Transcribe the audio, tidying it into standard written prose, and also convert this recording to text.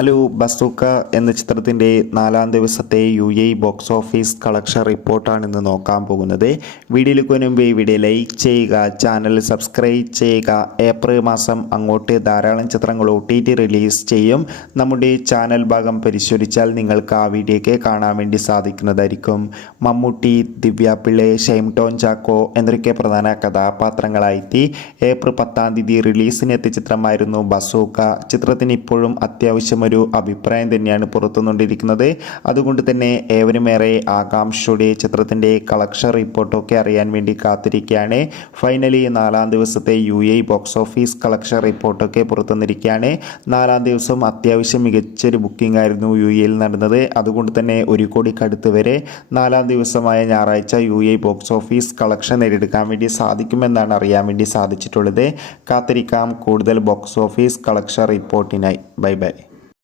Hello, bazooka എന്ന ചിത്രത്തിൻ്റെ 4-ാം ദിവസത്തെ UAE ബോക്സ് ഓഫീസ് കളക്ഷൻ റിപ്പോർട്ടാണ് ഇന്ന് നോക്കാൻ പോകുന്നത്. വീഡിയോയിലേക്ക് മുൻപ് വീഡിയോ ലൈക്ക് ചെയ്യുക, ചാനൽ സബ്സ്ക്രൈബ് ചെയ്യുക. ഏപ്രിൽ മാസം അങ്ങോട്ട് ധാരാളം ചിത്രങ്ങൾ OTT റിലീസ് ചെയ്യും. നമ്മുടെ ചാനൽ ഭാഗം പരിശോധിച്ചാൽ നിങ്ങൾക്ക് ആ വീഡിയോയ്ക്ക് കാണാൻ വേണ്ടി സാധിക്കുന്നതായിരിക്കും. മമ്മൂട്ടി, ദിവ്യ പിള്ളെ, ഷൈം ടോൺ ചാക്കോ എന്നൊക്കെ പ്രധാന കഥാപാത്രങ്ങളായി ഏപ്രിൽ 10-ാം തീയതി റിലീസിനെത്തിയ ചിത്രമായിരുന്നു ബസൂക്ക. ചിത്രത്തിന് ഇപ്പോഴും അത്യാവശ്യം ഒരു അഭിപ്രായം തന്നെയാണ് പുറത്തുകൊണ്ടിരിക്കുന്നത്. അതുകൊണ്ട് തന്നെ ഏവരും ഏറെ ആകാംക്ഷയോടെ ചിത്രത്തിൻ്റെ കളക്ഷൻ റിപ്പോർട്ടൊക്കെ അറിയാൻ വേണ്ടി കാത്തിരിക്കുകയാണ്. ഫൈനലി 4-ാം ദിവസത്തെ UAE ബോക്സ് ഓഫീസ് കളക്ഷൻ റിപ്പോർട്ടൊക്കെ പുറത്തുവന്നിരിക്കുകയാണ്. 4-ാം ദിവസം അത്യാവശ്യം മികച്ചൊരു ബുക്കിംഗ് ആയിരുന്നു UAEയിൽ നടന്നത്. അതുകൊണ്ട് തന്നെ 1 കോടിക്കടുത്ത് വരെ 4-ാം ദിവസമായ ഞായറാഴ്ച UAE ബോക്സ് ഓഫീസ് കളക്ഷൻ നേടിയെടുക്കാൻ വേണ്ടി സാധിക്കുമെന്നാണ് അറിയാൻ വേണ്ടി സാധിച്ചിട്ടുള്ളത്. കാത്തിരിക്കാം കൂടുതൽ ബോക്സ് ഓഫീസ് കളക്ഷൻ റിപ്പോർട്ടിനായി. Bye by.